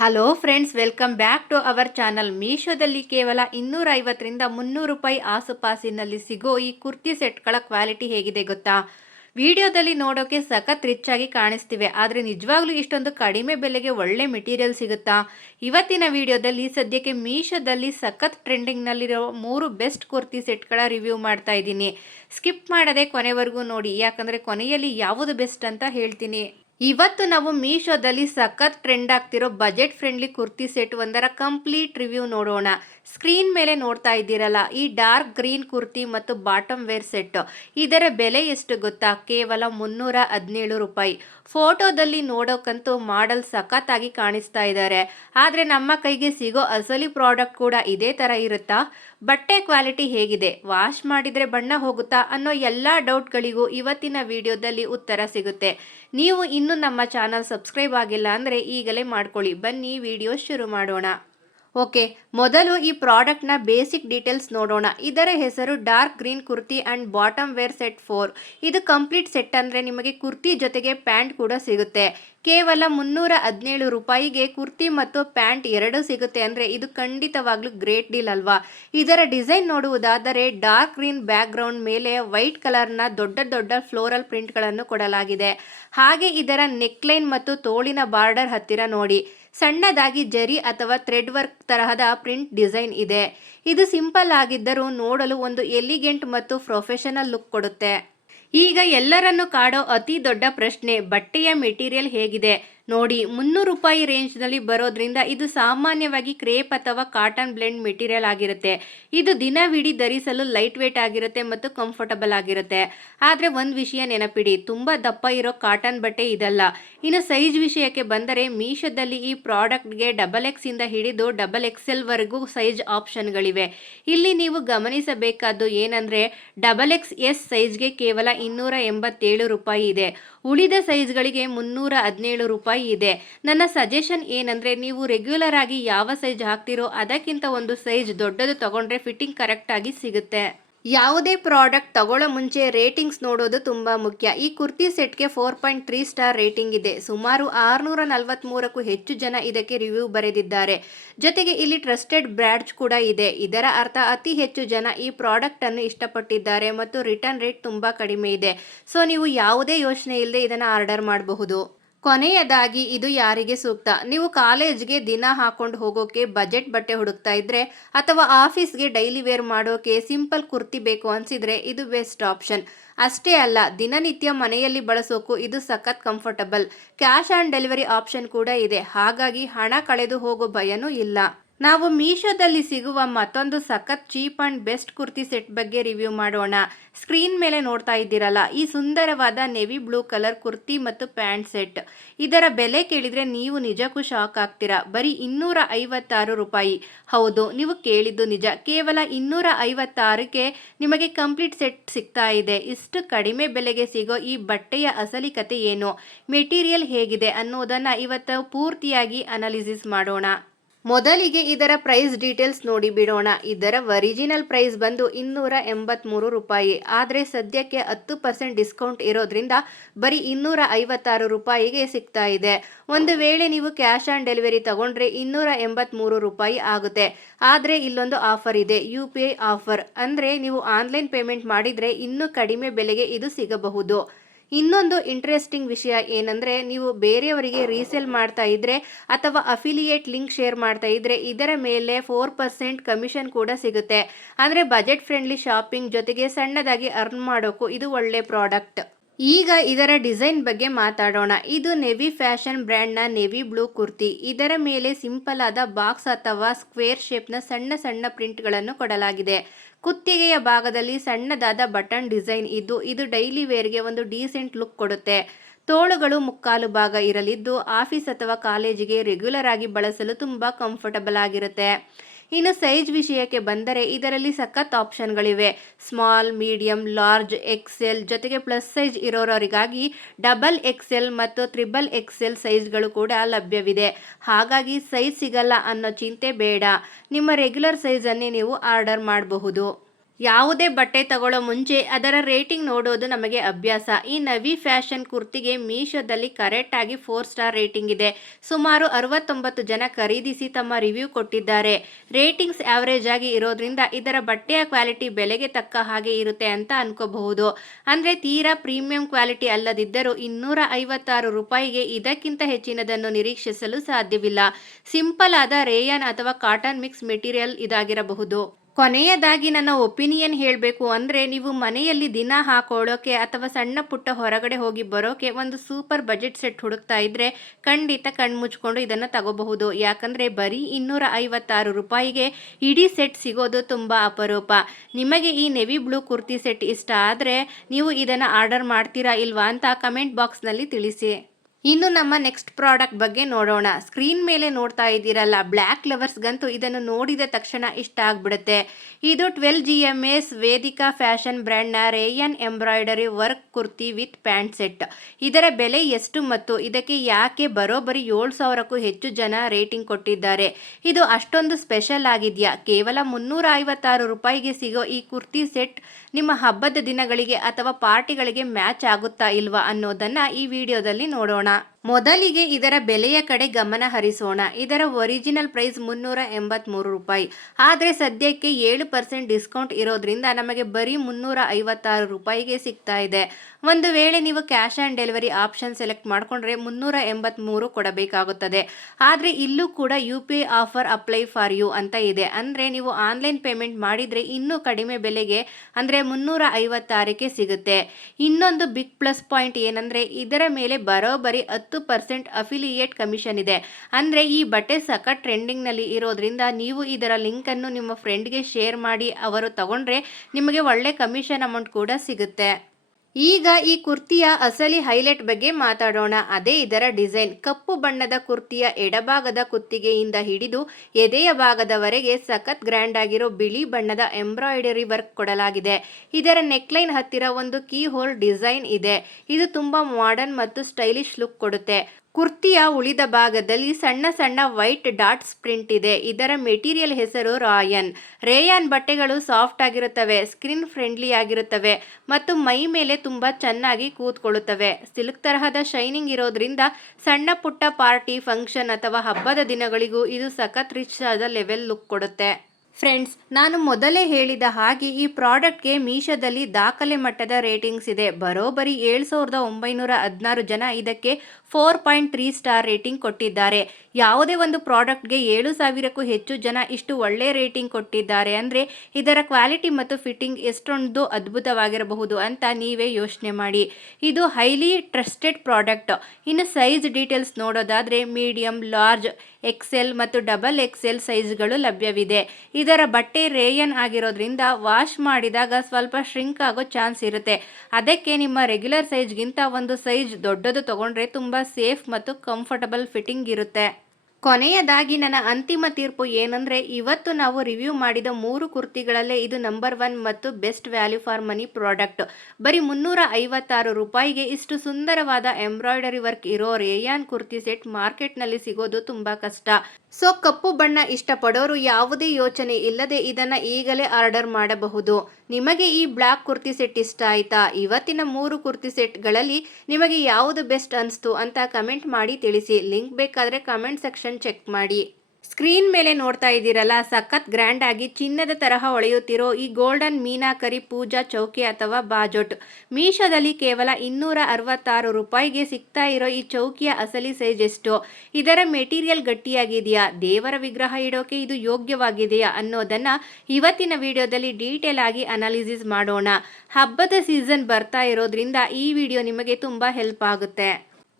Hello friends, welcome back to our channel. ಮೀಶೋದಲ್ಲಿ ಕೇವಲ 250ರಿಂದ 300 ರೂಪಾಯಿ ಆಸುಪಾಸಿನಲ್ಲಿ ಸಿಗೋ ಈ ಕುರ್ತಿ ಸೆಟ್ಗಳ ಕ್ವಾಲಿಟಿ ಹೇಗಿದೆ ಗೊತ್ತಾ? ವಿಡಿಯೋದಲ್ಲಿ ನೋಡೋಕೆ ಸಖತ್ ರಿಚ್ ಆಗಿ ಕಾಣಿಸ್ತಿವೆ, ಆದರೆ ನಿಜವಾಗ್ಲೂ ಇಷ್ಟೊಂದು ಕಡಿಮೆ ಬೆಲೆಗೆ ಒಳ್ಳೆ ಮೆಟೀರಿಯಲ್ ಸಿಗುತ್ತಾ? ಇವತ್ತಿನ ವಿಡಿಯೋದಲ್ಲಿ ಸದ್ಯಕ್ಕೆ ಮೀಶೋದಲ್ಲಿ ಸಖತ್ ಟ್ರೆಂಡಿಂಗ್ನಲ್ಲಿರೋ 3 ಬೆಸ್ಟ್ ಕುರ್ತಿ ಸೆಟ್ಗಳ ರಿವ್ಯೂ ಮಾಡ್ತಾ ಇದ್ದೀನಿ. ಸ್ಕಿಪ್ ಮಾಡದೆ ಕೊನೆವರೆಗೂ ನೋಡಿ, ಯಾಕಂದರೆ ಕೊನೆಯಲ್ಲಿ ಯಾವುದು ಬೆಸ್ಟ್ ಅಂತ ಹೇಳ್ತೀನಿ. ಇವತ್ತು ನಾವು ಮೀಶೋದಲ್ಲಿ ಸಖತ್ ಟ್ರೆಂಡ್ ಆಗ್ತಿರೋ ಬಜೆಟ್ ಫ್ರೆಂಡ್ಲಿ ಕುರ್ತಿ ಸೆಟ್ ಒಂದರ ಕಂಪ್ಲೀಟ್ ರಿವ್ಯೂ ನೋಡೋಣ. ಸ್ಕ್ರೀನ್ ಮೇಲೆ ನೋಡ್ತಾ ಇದ್ದೀರಲ್ಲ, ಈ ಡಾರ್ಕ್ ಗ್ರೀನ್ ಕುರ್ತಿ ಮತ್ತು ಬಾಟಮ್ ವೇರ್ ಸೆಟ್, ಇದರ ಬೆಲೆ ಎಷ್ಟು ಗೊತ್ತಾ? ಕೇವಲ 317 ರೂಪಾಯಿ. ಫೋಟೋದಲ್ಲಿ ನೋಡೋಕ್ಕಂತೂ ಮಾಡೆಲ್ ಸಖತ್ತಾಗಿ ಕಾಣಿಸ್ತಾ ಇದ್ದಾರೆ, ಆದರೆ ನಮ್ಮ ಕೈಗೆ ಸಿಗೋ ಅಸಲಿ ಪ್ರಾಡಕ್ಟ್ ಕೂಡ ಇದೇ ಥರ ಇರುತ್ತಾ? ಬಟ್ಟೆ ಕ್ವಾಲಿಟಿ ಹೇಗಿದೆ, ವಾಶ್ ಮಾಡಿದರೆ ಬಣ್ಣ ಹೋಗುತ್ತಾ ಅನ್ನೋ ಎಲ್ಲ ಡೌಟ್ಗಳಿಗೂ ಇವತ್ತಿನ ವಿಡಿಯೋದಲ್ಲಿ ಉತ್ತರ ಸಿಗುತ್ತೆ. ನೀವು ಇನ್ನೂ ನಮ್ಮ ಚಾನಲ್ ಸಬ್ಸ್ಕ್ರೈಬ್ ಆಗಿಲ್ಲ ಅಂದರೆ ಈಗಲೇ ಮಾಡ್ಕೊಳ್ಳಿ. ಬನ್ನಿ ವಿಡಿಯೋ ಶುರು ಮಾಡೋಣ. ಓಕೆ, ಮೊದಲು ಈ ಪ್ರಾಡಕ್ಟ್ನ ಬೇಸಿಕ್ ಡೀಟೇಲ್ಸ್ ನೋಡೋಣ. ಇದರ ಹೆಸರು dark green kurti and bottom wear set 4. ಇದು ಕಂಪ್ಲೀಟ್ ಸೆಟ್ ಅಂದರೆ ನಿಮಗೆ ಕುರ್ತಿ ಜೊತೆಗೆ ಪ್ಯಾಂಟ್ ಕೂಡ ಸಿಗುತ್ತೆ. ಕೇವಲ 317 ರೂಪಾಯಿಗೆ ಕುರ್ತಿ ಮತ್ತು ಪ್ಯಾಂಟ್ ಎರಡೂ ಸಿಗುತ್ತೆ ಅಂದರೆ ಇದು ಖಂಡಿತವಾಗ್ಲೂ ಗ್ರೇಟ್ ಡೀಲ್ ಅಲ್ವಾ? ಇದರ ಡಿಸೈನ್ ನೋಡುವುದಾದರೆ ಡಾರ್ಕ್ ಗ್ರೀನ್ ಬ್ಯಾಕ್ಗ್ರೌಂಡ್ ಮೇಲೆ ವೈಟ್ ಕಲರ್ನ ದೊಡ್ಡ ದೊಡ್ಡ ಫ್ಲೋರಲ್ ಪ್ರಿಂಟ್ಗಳನ್ನು ಕೊಡಲಾಗಿದೆ. ಹಾಗೆ ಇದರ ನೆಕ್ಲೈನ್ ಮತ್ತು ತೋಳಿನ ಬಾರ್ಡರ್ ಹತ್ತಿರ ನೋಡಿ, ಸಣ್ಣದಾಗಿ ಜರಿ ಅಥವಾ ಥ್ರೆಡ್ ವರ್ಕ್ ತರಹದ ಪ್ರಿಂಟ್ ಡಿಸೈನ್ ಇದೆ. ಇದು ಸಿಂಪಲ್ ಆಗಿದ್ದರೂ ನೋಡಲು ಒಂದು ಎಲಿಗೆಂಟ್ ಮತ್ತು ಪ್ರೊಫೆಷನಲ್ ಲುಕ್ ಕೊಡುತ್ತೆ. ಈಗ ಎಲ್ಲರನ್ನು ಕಾಡೋ ಅತಿ ದೊಡ್ಡ ಪ್ರಶ್ನೆ, ಬಟ್ಟೆಯ ಮೆಟೀರಿಯಲ್ ಹೇಗಿದೆ? ನೋಡಿ, 300 ರೂಪಾಯಿ ರೇಂಜ್ನಲ್ಲಿ ಬರೋದ್ರಿಂದ ಇದು ಸಾಮಾನ್ಯವಾಗಿ ಕ್ರೇಪ್ ಅಥವಾ ಕಾಟನ್ ಬ್ಲೆಂಡ್ ಮೆಟೀರಿಯಲ್ ಆಗಿರುತ್ತೆ. ಇದು ದಿನವಿಡೀ ಧರಿಸಲು ಲೈಟ್ ವೇಟ್ ಆಗಿರುತ್ತೆ ಮತ್ತು ಕಂಫರ್ಟಬಲ್ ಆಗಿರುತ್ತೆ. ಆದರೆ ಒಂದು ವಿಷಯ ನೆನಪಿಡಿ, ತುಂಬ ದಪ್ಪ ಇರೋ ಕಾಟನ್ ಬಟ್ಟೆ ಇದಲ್ಲ. ಇನ್ನು ಸೈಜ್ ವಿಷಯಕ್ಕೆ ಬಂದರೆ ಮೀಶೋದಲ್ಲಿ ಈ ಪ್ರಾಡಕ್ಟ್ಗೆ XXX ಇಂದ ಹಿಡಿದು XXL ವರೆಗೂ ಸೈಜ್ ಆಪ್ಷನ್ಗಳಿವೆ. ಇಲ್ಲಿ ನೀವು ಗಮನಿಸಬೇಕಾದ್ದು ಏನಂದರೆ XXS ಸೈಜ್ಗೆ ಕೇವಲ 287 ರೂಪಾಯಿ ಇದೆ. ಉಳಿದ ಸೈಜ್ಗಳಿಗೆ 317 ರೂಪಾಯಿ ಇದೆ. ನನ್ನ ಸಜೆಷನ್ ಏನಂದರೆ, ನೀವು ರೆಗ್ಯುಲರ್ ಆಗಿ ಯಾವ ಸೈಜ್ ಹಾಕ್ತಿರೋ ಅದಕ್ಕಿಂತ ಒಂದು ಸೈಜ್ ದೊಡ್ಡದು ತಗೊಂಡ್ರೆ ಫಿಟ್ಟಿಂಗ್ ಕರೆಕ್ಟಾಗಿ ಸಿಗುತ್ತೆ. ಯಾವುದೇ ಪ್ರಾಡಕ್ಟ್ ತಗೊಳ್ಳೋ ಮುಂಚೆ ರೇಟಿಂಗ್ಸ್ ನೋಡೋದು ತುಂಬ ಮುಖ್ಯ. ಈ ಕುರ್ತಿ ಸೆಟ್ಗೆ 4.3 ಸ್ಟಾರ್ ರೇಟಿಂಗ್ ಇದೆ. ಸುಮಾರು 643ಕ್ಕೂ ಹೆಚ್ಚು ಜನ ಇದಕ್ಕೆ ರಿವ್ಯೂ ಬರೆದಿದ್ದಾರೆ. ಜೊತೆಗೆ ಇಲ್ಲಿ ಟ್ರಸ್ಟೆಡ್ ಬ್ರ್ಯಾಡ್ಜ್ ಕೂಡ ಇದೆ. ಇದರ ಅರ್ಥ ಅತಿ ಹೆಚ್ಚು ಜನ ಈ ಪ್ರಾಡಕ್ಟನ್ನು ಇಷ್ಟಪಟ್ಟಿದ್ದಾರೆ ಮತ್ತು ರಿಟರ್ನ್ ರೇಟ್ ತುಂಬ ಕಡಿಮೆ ಇದೆ. ಸೊ ನೀವು ಯಾವುದೇ ಯೋಚನೆ ಇಲ್ಲದೆ ಇದನ್ನು ಆರ್ಡರ್ ಮಾಡಬಹುದು. ಕೊನೆಯದಾಗಿ, ಇದು ಯಾರಿಗೆ ಸೂಕ್ತ? ನೀವು ಕಾಲೇಜ್ಗೆ ದಿನ ಹಾಕೊಂಡು ಹೋಗೋಕೆ ಬಜೆಟ್ ಬಟ್ಟೆ ಹುಡುಕ್ತಾ ಇದ್ರೆ, ಅಥವಾ ಆಫೀಸ್ಗೆ ಡೈಲಿ ವೇರ್ ಮಾಡೋಕೆ ಸಿಂಪಲ್ ಕುರ್ತಿ ಬೇಕು ಅನಿಸಿದ್ರೆ ಇದು ಬೆಸ್ಟ್ ಆಪ್ಷನ್. ಅಷ್ಟೇ ಅಲ್ಲ, ದಿನನಿತ್ಯ ಮನೆಯಲ್ಲಿ ಬಳಸೋಕು ಇದು ಸಖತ್ comfortable. Cash on delivery option ಕೂಡ ಇದೆ, ಹಾಗಾಗಿ ಹಣ ಕಳೆದು ಹೋಗೋ ಭಯನೂ ಇಲ್ಲ. ನಾವು ಮೀಶೋದಲ್ಲಿ ಸಿಗುವ ಮತ್ತೊಂದು ಸಖತ್ cheap and best kurti set ಬಗ್ಗೆ ರಿವ್ಯೂ ಮಾಡೋಣ. ಸ್ಕ್ರೀನ್ ಮೇಲೆ ನೋಡ್ತಾ ಇದ್ದೀರಲ್ಲ, ಈ ಸುಂದರವಾದ ನೆವಿ ಬ್ಲೂ ಕಲರ್ ಕುರ್ತಿ ಮತ್ತು ಪ್ಯಾಂಟ್ ಸೆಟ್. ಇದರ ಬೆಲೆ ಕೇಳಿದರೆ ನೀವು ನಿಜಕ್ಕೂ ಶಾಕ್ ಆಗ್ತೀರಾ. ಬರೀ 256 ರೂಪಾಯಿ. ಹೌದು, ನೀವು ಕೇಳಿದ್ದು ನಿಜ. ಕೇವಲ 256ಕ್ಕೆ ನಿಮಗೆ ಕಂಪ್ಲೀಟ್ ಸೆಟ್ ಸಿಗ್ತಾ ಇದೆ. ಇಷ್ಟು ಕಡಿಮೆ ಬೆಲೆಗೆ ಸಿಗೋ ಈ ಬಟ್ಟೆಯ ಅಸಲಿ ಕತೆ ಏನು, ಮೆಟೀರಿಯಲ್ ಹೇಗಿದೆ ಅನ್ನೋದನ್ನು ಇವತ್ತು ಪೂರ್ತಿಯಾಗಿ ಅನಾಲಿಸಿಸ್ ಮಾಡೋಣ. ಮೊದಲಿಗೆ ಇದರ ಪ್ರೈಸ್ ಡೀಟೇಲ್ಸ್ ನೋಡಿ ಬಿಡೋಣ. ಇದರ ಒರಿಜಿನಲ್ ಪ್ರೈಸ್ ಬಂದು 283 ರೂಪಾಯಿ. ಆದರೆ ಸದ್ಯಕ್ಕೆ 10% ಡಿಸ್ಕೌಂಟ್ ಇರೋದ್ರಿಂದ ಬರೀ 256 ರೂಪಾಯಿಗೆ ಸಿಗ್ತಾ ಇದೆ. ಒಂದು ವೇಳೆ ನೀವು ಕ್ಯಾಶ್ ಆನ್ ಡೆಲಿವರಿ ತಗೊಂಡ್ರೆ 283 ರೂಪಾಯಿ ಆಗುತ್ತೆ. ಆದರೆ ಇಲ್ಲೊಂದು ಆಫರ್ ಇದೆ, UPI ಆಫರ್. ಅಂದರೆ ನೀವು ಆನ್ಲೈನ್ ಪೇಮೆಂಟ್ ಮಾಡಿದರೆ ಇನ್ನೂ ಕಡಿಮೆ ಬೆಲೆಗೆ ಇದು ಸಿಗಬಹುದು. ಇನ್ನೊಂದು ಇಂಟ್ರೆಸ್ಟಿಂಗ್ ವಿಷಯ ಏನಂದರೆ, ನೀವು ಬೇರೆಯವರಿಗೆ ರೀಸೇಲ್ ಮಾಡ್ತಾ ಇದ್ರೆ ಅಥವಾ ಅಫಿಲಿಯೇಟ್ ಲಿಂಕ್ ಶೇರ್ ಮಾಡ್ತಾ ಇದ್ರೆ ಇದರ ಮೇಲೆ 4% ಕಮಿಷನ್ ಕೂಡ ಸಿಗುತ್ತೆ. ಅಂದರೆ ಬಜೆಟ್ ಫ್ರೆಂಡ್ಲಿ ಶಾಪಿಂಗ್ ಜೊತೆಗೆ ಸಣ್ಣದಾಗಿ ಅರ್ನ್ ಮಾಡೋಕ್ಕೂ ಇದು ಒಳ್ಳೆ ಪ್ರಾಡಕ್ಟ್. ಈಗ ಇದರ ಡಿಸೈನ್ ಬಗ್ಗೆ ಮಾತಾಡೋಣ. ಇದು ನೆವಿ ಫ್ಯಾಷನ್ ಬ್ರ್ಯಾಂಡ್ನ ನೆವಿ ಬ್ಲೂ ಕುರ್ತಿ. ಇದರ ಮೇಲೆ ಸಿಂಪಲ್ ಆದ ಬಾಕ್ಸ್ ಅಥವಾ ಸ್ಕ್ವೇರ್ ಶೇಪ್ನ ಸಣ್ಣ ಸಣ್ಣ ಪ್ರಿಂಟ್ಗಳನ್ನು ಕೊಡಲಾಗಿದೆ. ಕುತ್ತಿಗೆಯ ಭಾಗದಲ್ಲಿ ಸಣ್ಣದಾದ ಬಟನ್ ಡಿಸೈನ್ ಇದ್ದು ಇದು ಡೈಲಿ ವೇರ್ಗೆ ಒಂದು ಡೀಸೆಂಟ್ ಲುಕ್ ಕೊಡುತ್ತೆ. ತೋಳುಗಳು ಮುಕ್ಕಾಲು ಭಾಗ ಇರಲಿದ್ದು ಆಫೀಸ್ ಅಥವಾ ಕಾಲೇಜಿಗೆ ರೆಗ್ಯುಲರ್ ಆಗಿ ಬಳಸಲು ತುಂಬ ಕಂಫರ್ಟಬಲ್ ಆಗಿರುತ್ತೆ. ಇನ್ನು ಸೈಜ್ ವಿಷಯಕ್ಕೆ ಬಂದರೆ ಇದರಲ್ಲಿ ಸಖತ್ ಆಪ್ಷನ್ಗಳಿವೆ. ಸ್ಮಾಲ್, ಮೀಡಿಯಂ, ಲಾರ್ಜ್, XL ಜೊತೆಗೆ ಪ್ಲಸ್ ಸೈಜ್ ಇರೋರಿಗಾಗಿ XXL ಮತ್ತು XXL ಸೈಜ್ಗಳು ಕೂಡ ಲಭ್ಯವಿದೆ. ಹಾಗಾಗಿ ಸೈಜ್ ಸಿಗಲ್ಲ ಅನ್ನೋ ಚಿಂತೆ ಬೇಡ. ನಿಮ್ಮ ರೆಗ್ಯುಲರ್ ಸೈಜನ್ನೇ ನೀವು ಆರ್ಡರ್ ಮಾಡಬಹುದು. ಯಾವುದೇ ಬಟ್ಟೆ ತಗೊಳ್ಳೋ ಮುಂಚೆ ಅದರ ರೇಟಿಂಗ್ ನೋಡೋದು ನಮಗೆ ಅಭ್ಯಾಸ. ಈ ನವಿ ಫ್ಯಾಷನ್ ಕುರ್ತಿಗೆ ಮೀಶೋದಲ್ಲಿ ಕರೆಕ್ಟಾಗಿ 4 ಸ್ಟಾರ್ ರೇಟಿಂಗ್ ಇದೆ. ಸುಮಾರು 69 ಜನ ಖರೀದಿಸಿ ತಮ್ಮ ರಿವ್ಯೂ ಕೊಟ್ಟಿದ್ದಾರೆ. ರೇಟಿಂಗ್ಸ್ ಆವರೇಜ್ ಆಗಿ ಇರೋದ್ರಿಂದ ಇದರ ಬಟ್ಟೆಯ ಕ್ವಾಲಿಟಿ ಬೆಲೆಗೆ ತಕ್ಕ ಹಾಗೆ ಇರುತ್ತೆ ಅಂತ ಅನ್ಕೋಬಹುದು. ಅಂದರೆ ತೀರಾ ಪ್ರೀಮಿಯಂ ಕ್ವಾಲಿಟಿ ಅಲ್ಲದಿದ್ದರೂ 256 ರೂಪಾಯಿಗೆ ಇದಕ್ಕಿಂತ ಹೆಚ್ಚಿನದನ್ನು ನಿರೀಕ್ಷಿಸಲು ಸಾಧ್ಯವಿಲ್ಲ. ಸಿಂಪಲ್ ಆದ ರೇಯಾನ್ ಅಥವಾ ಕಾಟನ್ ಮಿಕ್ಸ್ ಮೆಟೀರಿಯಲ್ ಇದಾಗಿರಬಹುದು. ಕೊನೆಯದಾಗಿ ನನ್ನ ಒಪಿನಿಯನ್ ಹೇಳಬೇಕು ಅಂದರೆ, ನೀವು ಮನೆಯಲ್ಲಿ ದಿನ ಹಾಕೊಳ್ಳೋಕೆ ಅಥವಾ ಸಣ್ಣ ಪುಟ್ಟ ಹೊರಗಡೆ ಹೋಗಿ ಬರೋಕೆ ಒಂದು ಸೂಪರ್ ಬಜೆಟ್ ಸೆಟ್ ಹುಡುಕ್ತಾ ಇದ್ರೆ ಖಂಡಿತ ಕಣ್ಮುಚ್ಕೊಂಡು ಇದನ್ನು ತಗೋಬಹುದು. ಯಾಕಂದರೆ ಬರೀ 256 ರೂಪಾಯಿಗೆ ಇಡೀ ಸೆಟ್ ಸಿಗೋದು ತುಂಬ ಅಪರೂಪ. ನಿಮಗೆ ಈ ನೆವಿ ಬ್ಲೂ ಕುರ್ತಿ ಸೆಟ್ ಇಷ್ಟ ಆದರೆ ನೀವು ಇದನ್ನು ಆರ್ಡರ್ ಮಾಡ್ತೀರಾ ಇಲ್ವಾ ಅಂತ ಕಮೆಂಟ್ ಬಾಕ್ಸ್ನಲ್ಲಿ ತಿಳಿಸಿ. ಇನ್ನು ನಮ್ಮ ನೆಕ್ಸ್ಟ್ ಪ್ರಾಡಕ್ಟ್ ಬಗ್ಗೆ ನೋಡೋಣ. ಸ್ಕ್ರೀನ್ ಮೇಲೆ ನೋಡ್ತಾ ಇದ್ದೀರಲ್ಲ, ಬ್ಲ್ಯಾಕ್ ಲವರ್ಸ್ಗಂತೂ ಇದನ್ನು ನೋಡಿದ ತಕ್ಷಣ ಇಷ್ಟ ಆಗ್ಬಿಡುತ್ತೆ. ಇದು 12 GMS ವೇದಿಕಾ ಫ್ಯಾಷನ್ ಬ್ರ್ಯಾಂಡ್ನ rayon embroidery work kurti with pant set. ಇದರ ಬೆಲೆ ಎಷ್ಟು ಮತ್ತು ಇದಕ್ಕೆ ಯಾಕೆ ಬರೋಬ್ಬರಿ 7,000ಕ್ಕೂ ಹೆಚ್ಚು ಜನ ರೇಟಿಂಗ್ ಕೊಟ್ಟಿದ್ದಾರೆ? ಇದು ಅಷ್ಟೊಂದು ಸ್ಪೆಷಲ್ ಆಗಿದೆಯಾ? ಕೇವಲ 356 ರೂಪಾಯಿಗೆ ಸಿಗೋ ಈ ಕುರ್ತಿ ಸೆಟ್ ನಿಮ್ಮ ಹಬ್ಬದ ದಿನಗಳಿಗೆ ಅಥವಾ ಪಾರ್ಟಿಗಳಿಗೆ ಮ್ಯಾಚ್ ಆಗುತ್ತಾ ಇಲ್ವಾ ಅನ್ನೋದನ್ನ ಈ ವಿಡಿಯೋದಲ್ಲಿ ನೋಡೋಣ. ಮೊದಲಿಗೆ ಇದರ ಬೆಲೆಯ ಕಡೆ ಗಮನ ಹರಿಸೋಣ. ಇದರ ಒರಿಜಿನಲ್ ಪ್ರೈಸ್ 383 ರೂಪಾಯಿ. ಆದರೆ ಸದ್ಯಕ್ಕೆ 7% ಡಿಸ್ಕೌಂಟ್ ಇರೋದ್ರಿಂದ ನಮಗೆ ಬರೀ 356 ರೂಪಾಯಿಗೆ ಸಿಗ್ತಾ ಇದೆ. ಒಂದು ವೇಳೆ ನೀವು cash on delivery option select ಮಾಡಿಕೊಂಡ್ರೆ 383 ಕೊಡಬೇಕಾಗುತ್ತದೆ. ಆದರೆ ಇಲ್ಲೂ ಕೂಡ UPI offer apply for you ಅಂತ ಇದೆ. ಅಂದರೆ ನೀವು ಆನ್ಲೈನ್ ಪೇಮೆಂಟ್ ಮಾಡಿದರೆ ಇನ್ನೂ ಕಡಿಮೆ ಬೆಲೆಗೆ ಅಂದರೆ 356ಕ್ಕೆ ಸಿಗುತ್ತೆ. ಇನ್ನೊಂದು ಬಿಗ್ ಪ್ಲಸ್ ಪಾಯಿಂಟ್ ಏನಂದರೆ ಇದರ ಮೇಲೆ ಬರೋಬ್ಬರಿ 10% ಅಫಿಲಿಯೇಟ್ ಕಮಿಷನ್ ಇದೆ. ಅಂದರೆ ಈ ಬಟ್ಟೆ ಸಖತ್ ಟ್ರೆಂಡಿಂಗ್ನಲ್ಲಿ ಇರೋದ್ರಿಂದ ನೀವು ಇದರ ಲಿಂಕನ್ನು ನಿಮ್ಮ ಫ್ರೆಂಡ್ಗೆ ಶೇರ್ ಮಾಡಿ ಅವರು ತಗೊಂಡ್ರೆ ನಿಮಗೆ ಒಳ್ಳೆ ಕಮಿಷನ್ ಅಮೌಂಟ್ ಕೂಡ ಸಿಗುತ್ತೆ. ಈಗ ಈ ಕುರ್ತಿಯ ಅಸಲಿ ಹೈಲೈಟ್ ಬಗ್ಗೆ ಮಾತಾಡೋಣ. ಅದೇ ಇದರ ಡಿಸೈನ್. ಕಪ್ಪು ಬಣ್ಣದ ಕುರ್ತಿಯ ಎಡಭಾಗದ ಕುತ್ತಿಗೆಯಿಂದ ಹಿಡಿದು ಎದೆಯ ಭಾಗದವರೆಗೆ ಸಖತ್ ಗ್ರ್ಯಾಂಡ್ ಆಗಿರೋ ಬಿಳಿ ಬಣ್ಣದ ಎಂಬ್ರಾಯ್ಡರಿ ವರ್ಕ್ ಕೊಡಲಾಗಿದೆ. ಇದರ ನೆಕ್ಲೈನ್ ಹತ್ತಿರ ಒಂದು ಕೀ ಹೋಲ್ ಡಿಸೈನ್ ಇದೆ. ಇದು ತುಂಬಾ ಮಾಡರ್ನ್ ಮತ್ತು ಸ್ಟೈಲಿಶ್ ಲುಕ್ ಕೊಡುತ್ತೆ. ಕುರ್ತಿಯ ಉಳಿದ ಭಾಗದಲ್ಲಿ ಸಣ್ಣ ಸಣ್ಣ ವೈಟ್ ಡಾಟ್ಸ್ ಪ್ರಿಂಟ್ ಇದೆ. ಇದರ ಮೆಟೀರಿಯಲ್ ಹೆಸರು ರಾಯನ್. ರೇಯಾನ್ ಬಟ್ಟೆಗಳು ಸಾಫ್ಟ್ ಆಗಿರುತ್ತವೆ, ಸ್ಕಿನ್ ಫ್ರೆಂಡ್ಲಿ ಆಗಿರುತ್ತವೆ ಮತ್ತು ಮೈ ಮೇಲೆ ತುಂಬಾ ಚೆನ್ನಾಗಿ ಕೂತ್ಕೊಳ್ಳುತ್ತವೆ. ಸಿಲ್ಕ್ ತರಹದ ಶೈನಿಂಗ್ ಇರೋದ್ರಿಂದ ಸಣ್ಣ ಪುಟ್ಟ ಪಾರ್ಟಿ, ಫಂಕ್ಷನ್ ಅಥವಾ ಹಬ್ಬದ ದಿನಗಳಿಗೂ ಇದು ಸಖತ್ ರಿಚ್ ಆದ ಲೆವೆಲ್ ಲುಕ್ ಕೊಡುತ್ತೆ. ಫ್ರೆಂಡ್ಸ್, ನಾನು ಮೊದಲೇ ಹೇಳಿದ ಹಾಗೆ ಈ ಪ್ರಾಡಕ್ಟ್ಗೆ ಮೀಶೋದಲ್ಲಿ ದಾಖಲೆ ಮಟ್ಟದ ರೇಟಿಂಗ್ಸ್ ಇದೆ. ಬರೋಬ್ಬರಿ 7,916 ಜನ ಇದಕ್ಕೆ 4.3 ಸ್ಟಾರ್ ರೇಟಿಂಗ್ ಕೊಟ್ಟಿದ್ದಾರೆ. ಯಾವುದೇ ಒಂದು ಪ್ರಾಡಕ್ಟ್ಗೆ 7,000ಕ್ಕೂ ಹೆಚ್ಚು ಜನ ಇಷ್ಟು ಒಳ್ಳೆ ರೇಟಿಂಗ್ ಕೊಟ್ಟಿದ್ದಾರೆ ಅಂದರೆ ಇದರ ಕ್ವಾಲಿಟಿ ಮತ್ತು ಫಿಟ್ಟಿಂಗ್ ಎಷ್ಟೊಂದು ಅದ್ಭುತವಾಗಿರಬಹುದು ಅಂತ ನೀವೇ ಯೋಚನೆ ಮಾಡಿ. ಇದು ಹೈಲಿ ಟ್ರಸ್ಟೆಡ್ ಪ್ರಾಡಕ್ಟ್. ಇನ್ನು ಸೈಜ್ ಡೀಟೇಲ್ಸ್ ನೋಡೋದಾದರೆ ಮೀಡಿಯಂ, ಲಾರ್ಜ್, XL ಮತ್ತು XXL ಸೈಜ್ಗಳು ಲಭ್ಯವಿದೆ. ಇದರ ಬಟ್ಟೆ ರೇಯನ್ ಆಗಿರೋದ್ರಿಂದ ವಾಶ್ ಮಾಡಿದಾಗ ಸ್ವಲ್ಪ ಶ್ರಿಂಕ್ ಆಗೋ ಚಾನ್ಸ್ ಇರುತ್ತೆ. ಅದಕ್ಕೆ ನಿಮ್ಮ ರೆಗ್ಯುಲರ್ ಸೈಜ್ಗಿಂತ ಒಂದು ಸೈಜ್ ದೊಡ್ಡದು ತಗೊಂಡ್ರೆ ತುಂಬ ಸೇಫ್ ಮತ್ತು ಕಂಫರ್ಟಬಲ್ ಫಿಟ್ಟಿಂಗ್ ಇರುತ್ತೆ. ಕೊನೆಯದಾಗಿ ನನ್ನ ಅಂತಿಮ ತೀರ್ಪು ಏನಂದರೆ, ಇವತ್ತು ನಾವು ರಿವ್ಯೂ ಮಾಡಿದ 3 ಕುರ್ತಿಗಳಲ್ಲೇ ಇದು ನಂಬರ್ 1 ಮತ್ತು best value for money product. ಬರೀ 356 ರೂಪಾಯಿಗೆ ಇಷ್ಟು ಸುಂದರವಾದ ಎಂಬ್ರಾಯ್ಡರಿ ವರ್ಕ್ ಇರೋ ರೇಯಾನ್ ಕುರ್ತಿ ಸೆಟ್ ಮಾರ್ಕೆಟ್ನಲ್ಲಿ ಸಿಗೋದು ತುಂಬ ಕಷ್ಟ. ಸೊ ಕಪ್ಪು ಬಣ್ಣ ಇಷ್ಟಪಡೋರು ಯಾವುದೇ ಯೋಚನೆ ಇಲ್ಲದೆ ಇದನ್ನು ಈಗಲೇ ಆರ್ಡರ್ ಮಾಡಬಹುದು. ನಿಮಗೆ ಈ ಬ್ಲ್ಯಾಕ್ ಕುರ್ತಿ ಸೆಟ್ ಇಷ್ಟ ಆಯ್ತಾ? ಇವತ್ತಿನ 3 ಕುರ್ತಿ ಸೆಟ್ಗಳಲ್ಲಿ ನಿಮಗೆ ಯಾವುದು ಬೆಸ್ಟ್ ಅನಿಸ್ತು ಅಂತ ಕಮೆಂಟ್ ಮಾಡಿ ತಿಳಿಸಿ. ಲಿಂಕ್ ಬೇಕಾದರೆ ಕಮೆಂಟ್ ಸೆಕ್ಷನ್ ಚೆಕ್ ಮಾಡಿ. ಸ್ಕ್ರೀನ್ ಮೇಲೆ ನೋಡ್ತಾ ಇದ್ದೀರಲ್ಲ, ಸಖತ್ ಗ್ರ್ಯಾಂಡ್ ಆಗಿ ಚಿನ್ನದ ತರಹ ಹೊಳೆಯುತ್ತಿರೋ ಈ ಗೋಲ್ಡನ್ ಮೀನಾಕರಿ ಪೂಜಾ ಚೌಕಿ ಅಥವಾ ಬಾಜೋಟ್. ಮೀಶೋದಲ್ಲಿ ಕೇವಲ 266 ರೂಪಾಯಿಗೆ ಸಿಗ್ತಾ ಇರೋ ಈ ಚೌಕಿಯ ಅಸಲಿ ಸೈಜ್ ಎಷ್ಟು? ಇದರ ಮೆಟೀರಿಯಲ್ ಗಟ್ಟಿಯಾಗಿದೆಯಾ? ದೇವರ ವಿಗ್ರಹ ಇಡೋಕೆ ಇದು ಯೋಗ್ಯವಾಗಿದೆಯಾ ಅನ್ನೋದನ್ನ ಇವತ್ತಿನ ವಿಡಿಯೋದಲ್ಲಿ ಡೀಟೇಲ್ ಆಗಿ ಅನಾಲಿಸಿಸ್ ಮಾಡೋಣ. ಹಬ್ಬದ ಸೀಸನ್ ಬರ್ತಾ ಇರೋದ್ರಿಂದ ಈ ವಿಡಿಯೋ ನಿಮಗೆ ತುಂಬ ಹೆಲ್ಪ್ ಆಗುತ್ತೆ.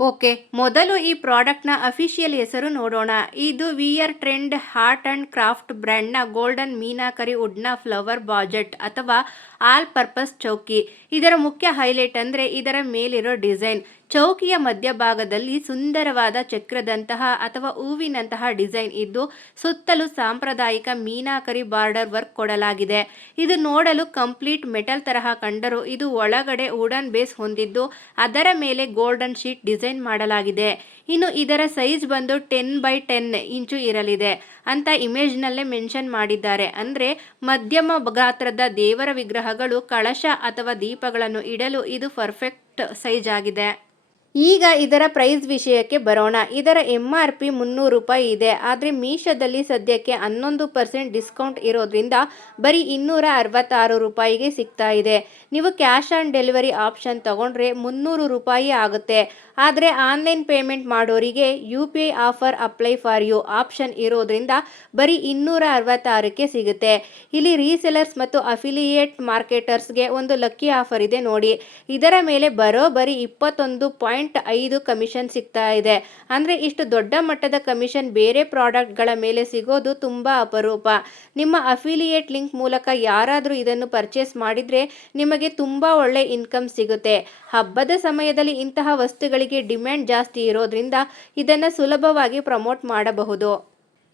ಓಕೆ, ಮೊದಲು ಈ ಪ್ರಾಡಕ್ಟ್ನ ಅಫಿಷಿಯಲ್ ಹೆಸರು ನೋಡೋಣ. ಇದು wear trend art and craft ಬ್ರ್ಯಾಂಡ್ನ ಗೋಲ್ಡನ್ ಮೀನಾಕರಿ ವುಡ್ನ ಫ್ಲವರ್ ಬಾಜೆಟ್ ಅಥವಾ ಆಲ್ ಪರ್ಪಸ್ ಚೌಕಿ. ಇದರ ಮುಖ್ಯ ಹೈಲೈಟ್ ಅಂದರೆ ಇದರ ಮೇಲಿರೋ ಡಿಸೈನ್. ಚೌಕಿಯ ಮಧ್ಯಭಾಗದಲ್ಲಿ ಸುಂದರವಾದ ಚಕ್ರದಂತಹ ಅಥವಾ ಹೂವಿನಂತಹ ಡಿಸೈನ್ ಇದ್ದು ಸುತ್ತಲೂ ಸಾಂಪ್ರದಾಯಿಕ ಮೀನಾಕರಿ ಬಾರ್ಡರ್ ವರ್ಕ್ ಕೊಡಲಾಗಿದೆ. ಇದು ನೋಡಲು ಕಂಪ್ಲೀಟ್ ಮೆಟಲ್ ತರಹ ಕಂಡರೂ ಇದು ಒಳಗಡೆ ವುಡನ್ ಬೇಸ್ ಹೊಂದಿದ್ದು ಅದರ ಮೇಲೆ ಗೋಲ್ಡನ್ ಶೀಟ್ ಡಿಸೈನ್ ಮಾಡಲಾಗಿದೆ. ಇನ್ನು ಇದರ ಸೈಜ್ ಬಂದು 10x10 ಇಂಚು ಇರಲಿದೆ ಅಂತ ಇಮೇಜ್ನಲ್ಲೇ ಮೆನ್ಷನ್ ಮಾಡಿದ್ದಾರೆ. ಅಂದರೆ ಮಧ್ಯಮ ಗಾತ್ರದ ದೇವರ ವಿಗ್ರಹಗಳು, ಕಳಶ ಅಥವಾ ದೀಪಗಳನ್ನು ಇಡಲು ಇದು ಪರ್ಫೆಕ್ಟ್ ಸೈಜ್ ಆಗಿದೆ. ಈಗ ಇದರ ಪ್ರೈಸ್ ವಿಷಯಕ್ಕೆ ಬರೋಣ. ಇದರ MRP 300 ರೂಪಾಯಿ ಇದೆ. ಆದರೆ ಮೀಶೋದಲ್ಲಿ ಸದ್ಯಕ್ಕೆ 11% ಡಿಸ್ಕೌಂಟ್ ಇರೋದ್ರಿಂದ ಬರೀ 266 ರೂಪಾಯಿಗೆ ಸಿಗ್ತಾ ಇದೆ. ನೀವು ಕ್ಯಾಶ್ ಆನ್ ಡೆಲಿವರಿ ಆಪ್ಷನ್ ತಗೊಂಡ್ರೆ 300 ರೂಪಾಯಿ ಆಗುತ್ತೆ. ಆದರೆ ಆನ್ಲೈನ್ ಪೇಮೆಂಟ್ ಮಾಡೋರಿಗೆ UPI offer apply for you option ಇರೋದ್ರಿಂದ ಬರೀ 266ಕ್ಕೆ ಸಿಗುತ್ತೆ. ಇಲ್ಲಿ ರೀಸೆಲರ್ಸ್ ಮತ್ತು ಅಫಿಲಿಯೇಟ್ ಮಾರ್ಕೆಟರ್ಸ್ಗೆ ಒಂದು ಲಕ್ಕಿ ಆಫರ್ ಇದೆ ನೋಡಿ. ಇದರ ಮೇಲೆ ಬರೋಬ್ಬರಿ 21.5 ಕಮಿಷನ್ ಸಿಗ್ತಾ ಇದೆ. ಅಂದರೆ ಇಷ್ಟು ದೊಡ್ಡ ಮಟ್ಟದ ಕಮಿಷನ್ ಬೇರೆ ಪ್ರಾಡಕ್ಟ್ಗಳ ಮೇಲೆ ಸಿಗೋದು ತುಂಬ ಅಪರೂಪ. ನಿಮ್ಮ ಅಫಿಲಿಯೇಟ್ ಲಿಂಕ್ ಮೂಲಕ ಯಾರಾದರೂ ಇದನ್ನು ಪರ್ಚೇಸ್ ಮಾಡಿದರೆ ನಿಮಗೆ ತುಂಬ ಒಳ್ಳೆ ಇನ್ಕಮ್ ಸಿಗುತ್ತೆ. ಹಬ್ಬದ ಸಮಯದಲ್ಲಿ ಇಂತಹ ವಸ್ತುಗಳಿಗೆ ಡಿಮ್ಯಾಂಡ್ ಜಾಸ್ತಿ ಇರೋದ್ರಿಂದ ಇದನ್ನು ಸುಲಭವಾಗಿ ಪ್ರಮೋಟ್ ಮಾಡಬಹುದು.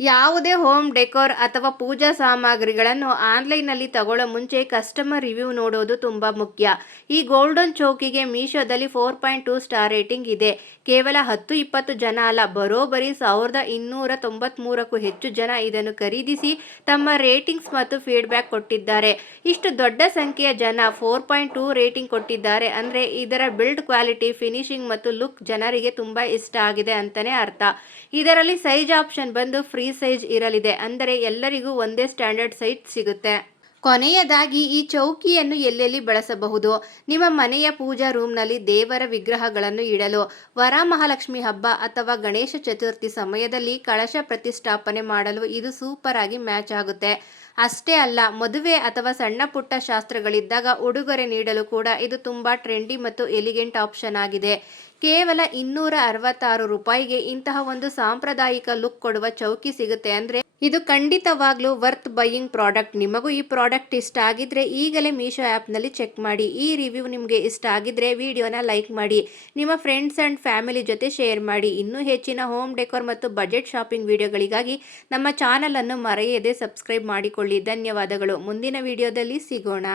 ಯಾವುದೇ ಹೋಮ್ ಡೆಕೋರ್ ಅಥವಾ ಪೂಜಾ ಸಾಮಗ್ರಿಗಳನ್ನು ಆನ್ಲೈನ್ನಲ್ಲಿ ತಗೊಳ್ಳೋ ಮುಂಚೆ ಕಸ್ಟಮರ್ ರಿವ್ಯೂ ನೋಡೋದು ತುಂಬ ಮುಖ್ಯ. ಈ ಗೋಲ್ಡನ್ ಚೌಕಿಗೆ ಮೀಶೋದಲ್ಲಿ 4.2 ಸ್ಟಾರ್ ರೇಟಿಂಗ್ ಇದೆ. ಕೇವಲ 10-20 ಜನ ಅಲ್ಲ, ಬರೋಬ್ಬರಿ 1293ಕ್ಕೂ ಹೆಚ್ಚು ಜನ ಇದನ್ನು ಖರೀದಿಸಿ ತಮ್ಮ ರೇಟಿಂಗ್ಸ್ ಮತ್ತು ಫೀಡ್ಬ್ಯಾಕ್ ಕೊಟ್ಟಿದ್ದಾರೆ. ಇಷ್ಟು ದೊಡ್ಡ ಸಂಖ್ಯೆಯ ಜನ 4.2 ರೇಟಿಂಗ್ ಕೊಟ್ಟಿದ್ದಾರೆ ಅಂದರೆ ಇದರ ಬಿಲ್ಡ್ ಕ್ವಾಲಿಟಿ, ಫಿನಿಶಿಂಗ್ ಮತ್ತು ಲುಕ್ ಜನರಿಗೆ ತುಂಬ ಇಷ್ಟ ಆಗಿದೆ ಅಂತಲೇ ಅರ್ಥ. ಇದರಲ್ಲಿ ಸೈಜ್ ಆಪ್ಷನ್ ಬಂದು ಫ್ರೀ ಸೈಜ್ ಇರಲಿದೆ. ಅಂದರೆ ಎಲ್ಲರಿಗೂ ಒಂದೇ ಸ್ಟ್ಯಾಂಡರ್ಡ್ ಸೈಜ್ ಸಿಗುತ್ತೆ. ಕೊನೆಯದಾಗಿ ಈ ಚೌಕಿಯನ್ನು ಎಲ್ಲೆಲ್ಲಿ ಬಳಸಬಹುದು? ನಿಮ್ಮ ಮನೆಯ ಪೂಜಾ ರೂಮ್ನಲ್ಲಿ ದೇವರ ವಿಗ್ರಹಗಳನ್ನು ಇಡಲು, ವರಮಹಾಲಕ್ಷ್ಮಿ ಹಬ್ಬ ಅಥವಾ ಗಣೇಶ ಚತುರ್ಥಿ ಸಮಯದಲ್ಲಿ ಕಳಶ ಪ್ರತಿಷ್ಠಾಪನೆ ಮಾಡಲು ಇದು ಸೂಪರ್ ಆಗಿ ಮ್ಯಾಚ್ ಆಗುತ್ತೆ. ಅಷ್ಟೇ ಅಲ್ಲ, ಮದುವೆ ಅಥವಾ ಸಣ್ಣ ಪುಟ್ಟ ಶಾಸ್ತ್ರಗಳಿದ್ದಾಗ ಉಡುಗೊರೆ ನೀಡಲು ಕೂಡ ಇದು ತುಂಬ ಟ್ರೆಂಡಿ ಮತ್ತು ಎಲಿಗೆಂಟ್ ಆಪ್ಷನ್ ಆಗಿದೆ. ಕೇವಲ 266 ರೂಪಾಯಿಗೆ ಇಂತಹ ಒಂದು ಸಾಂಪ್ರದಾಯಿಕ ಲುಕ್ ಕೊಡುವ ಚೌಕಿ ಸಿಗುತ್ತೆ ಅಂದರೆ ಇದು ಖಂಡಿತವಾಗ್ಲೂ ವರ್ತ್ ಬೈಯಿಂಗ್ ಪ್ರಾಡಕ್ಟ್. ನಿಮಗೂ ಈ ಪ್ರಾಡಕ್ಟ್ ಇಷ್ಟ ಆಗಿದ್ರೆ ಈಗಲೇ ಮೀಶೋ ಆ್ಯಪ್ನಲ್ಲಿ ಚೆಕ್ ಮಾಡಿ. ಈ ರಿವ್ಯೂ ನಿಮಗೆ ಇಷ್ಟ ಆಗಿದ್ರೆ ವಿಡಿಯೋನ ಲೈಕ್ ಮಾಡಿ, ನಿಮ್ಮ ಫ್ರೆಂಡ್ಸ್ ಆ್ಯಂಡ್ ಫ್ಯಾಮಿಲಿ ಜೊತೆ ಶೇರ್ ಮಾಡಿ. ಇನ್ನೂ ಹೆಚ್ಚಿನ ಹೋಮ್ ಡೆಕೋರ್ ಮತ್ತು ಬಜೆಟ್ ಶಾಪಿಂಗ್ ವಿಡಿಯೋಗಳಿಗಾಗಿ ನಮ್ಮ ಚಾನಲನ್ನು ಮರೆಯದೆ ಸಬ್ಸ್ಕ್ರೈಬ್ ಮಾಡಿಕೊಳ್ಳಿ. ಧನ್ಯವಾದಗಳು. ಮುಂದಿನ ವಿಡಿಯೋದಲ್ಲಿ ಸಿಗೋಣ.